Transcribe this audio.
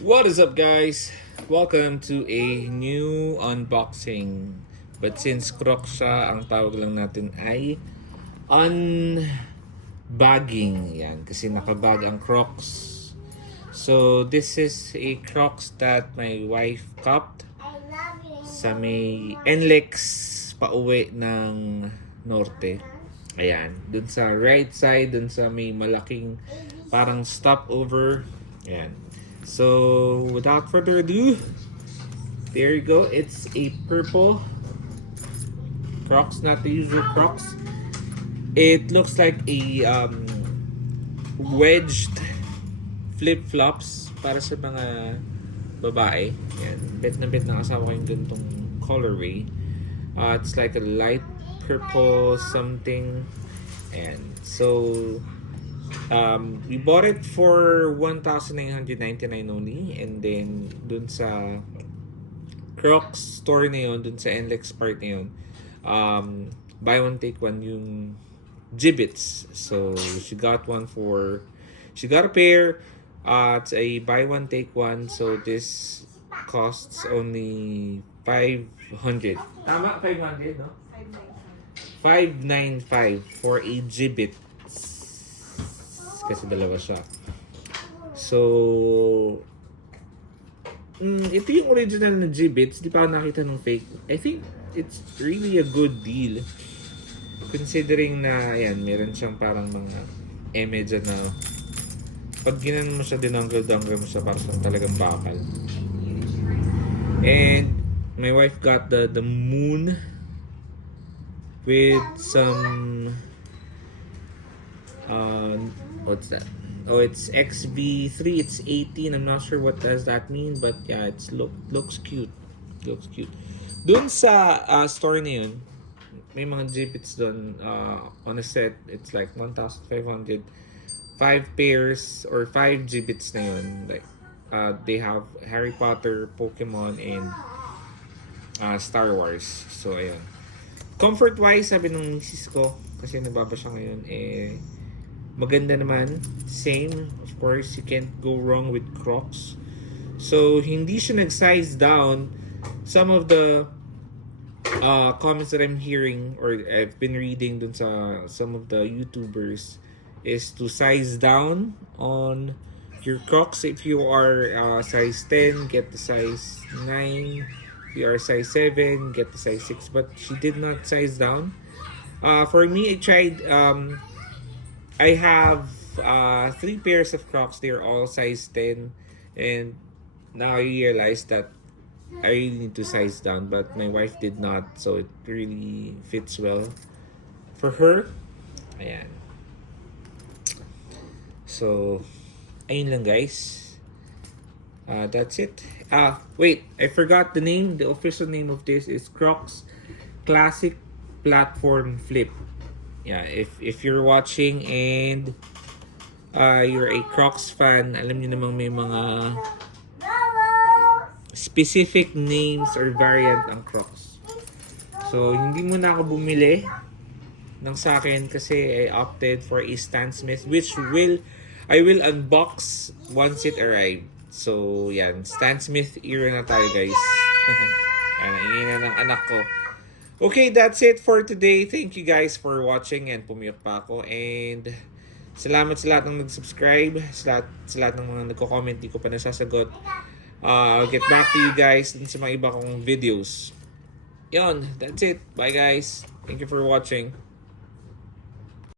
What is up, guys? Welcome to a new unboxing. But since Crocs siya, ang tawag lang natin ay unbagging. Yan, kasi nakabag ang Crocs. So, this is a Crocs that my wife copped sa may NLEX pauwi ng Norte. Ayan, dun sa right side, dun sa may malaking parang stopover. Ayan. So, without further ado, there you go. It's a purple Crocs, not the usual Crocs. It looks like a wedged flip-flops para sa mga babae. Yan. Bet na asawa ko yung ganitong colorway. It's like a light purple something. And so, we bought it for 1,999 only, and then dun sa Crocs store na yun, dun sa NLEX part na yun, buy one take one yung gibbets. So she got a pair. It's a buy one take one, so this costs only 500. Tama, 500, no? 595 for a gibbet. Kasi dalawa siya. So, ito yung original na gibbets. Di pa ako nakita ng fake. I think it's really a good deal. Considering na, ayan, meron siyang parang mga image na pag ginanon mo siya, dinangle-dangle mo siya, parang talagang bakal. And my wife got the moon with some what's that? Oh, it's XV3. It's 18. I'm not sure what does that mean, but yeah, it's looks cute. Looks cute. Dun sa store na yun, may mga gibbets dun on a set. It's like 1,500. 5 pairs or 5 gibbets na yun. Like they have Harry Potter, Pokemon, and Star Wars. So ayun. Comfort wise, sabi ng misis ko, kasi nababa siya ngayon, maganda naman. Same, of course, you can't go wrong with Crocs. So, hindi siya nag-size down. Some of the comments that I'm hearing or I've been reading dun sa some of the YouTubers is to size down on your Crocs. If you are size 10, get the size 9. If you are size 7, get the size 6. But she did not size down. For me, I tried... I have 3 pairs of Crocs. They're all size 10, and now I realize that I really need to size down, but my wife did not, so it really fits well for her. Ayan. So, ayun lang, guys. That's it. Wait, I forgot the name. The official name of this is Crocs Classic Platform Flip. Yeah, if you're watching and you're a Crocs fan, alam niyo namang may mga specific names or variant ang Crocs. So, hindi muna ako bumili ng sa akin kasi I opted for a Stan Smith, which I will unbox once it arrived. So, yan, Stan Smith era na tayo, guys. Yan, ingin na ng anak ko. Okay, that's it for today. Thank you guys for watching, and pumiyok pa ako. And salamat sa lahat ng nag-subscribe, sa lahat ng mga nagko-comment, di ko pa nasasagot. I'll get back to you guys sa mga iba kong videos. Yon, that's it. Bye guys. Thank you for watching.